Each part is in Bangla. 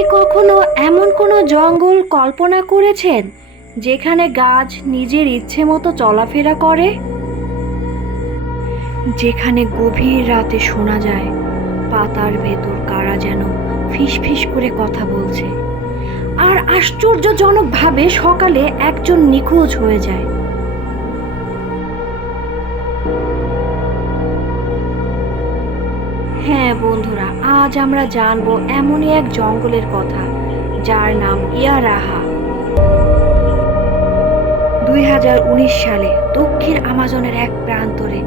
কি কখনো এমন কোনো জঙ্গল কল্পনা করেছেন যেখানে গাছ নিজের ইচ্ছে মতো চলাফেরা করে, যেখানে গভীর রাতে শোনা যায় পাতার ভেতর কারা যেন ফিসফিস করে কথা বলছে, আর আশ্চর্যজনকভাবে সকালে একজন নিখোঁজ হয়ে যায়? হ্যাঁ বন্ধুরা, আজ আমরা জানবো এমনই এক জঙ্গলের কথা যার নাম ইয়ারাহা। 2019 সালে দক্ষিণ আমাজনের এক প্রান্তরে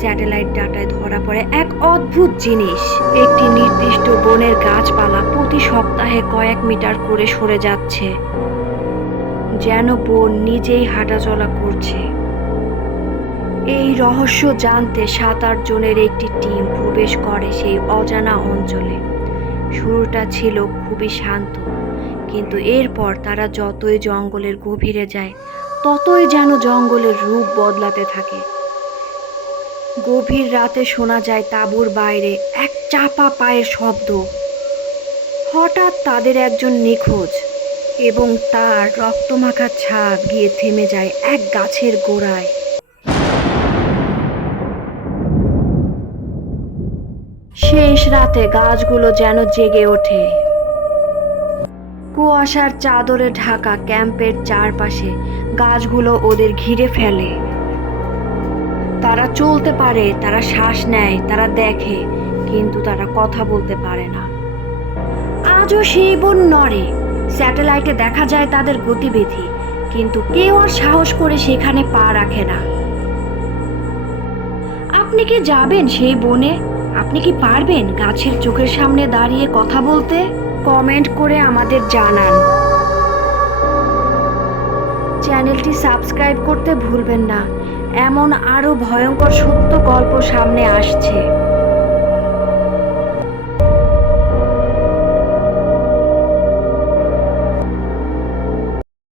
স্যাটেলাইট ডাটায় ধরা পড়ে এক অদ্ভুত জিনিস। একটি নির্দিষ্ট বনের গাছপালা প্রতি সপ্তাহে কয়েক মিটার করে সরে যাচ্ছে, যেন বন নিজেই হাঁটাচলা করছে। এই রহস্য জানতে 7-8 জনের একটি টিম প্রবেশ করে সেই অজানা অঞ্চলে। শুরুটা ছিল খুবই শান্ত, কিন্তু এরপর তারা যতই জঙ্গলের গভীরে যায় ততই যেন জঙ্গলের রূপ বদলাতে থাকে। গভীর রাতে শোনা যায় তাঁবুর বাইরে এক চাপা পায়ের শব্দ। হঠাৎ তাদের একজন নিখোঁজ, এবং তার রক্তমাখা ছাপ গিয়ে থেমে যায় এক গাছের গোড়ায়। শেষ রাতে গাছগুলো যেন জেগে ওঠে। কুয়াশার চাদরে ঢাকা ক্যাম্পের চারপাশে গাছগুলো ওদের ঘিরে ফেলে। তারা চলতে পারে, তারা শ্বাস নেয়, তারা দেখে, কিন্তু তারা কথা বলতে পারে না। আজও সেই বন নড়ে। স্যাটেলাইটে দেখা যায় তাদের গতিবিধি, কিন্তু কেউ আর সাহস করে সেখানে পা রাখে না। আপনি কি যাবেন সেই বনে? আপনি কি পারবেন গাছের চোখের সামনে দাঁড়িয়ে কথা বলতে? কমেন্ট করে আমাদের জানান। চ্যানেলটি সাবস্ক্রাইব করতে ভুলবেন না, এমন আরো ভয়ঙ্কর সত্য গল্প সামনে আসছে।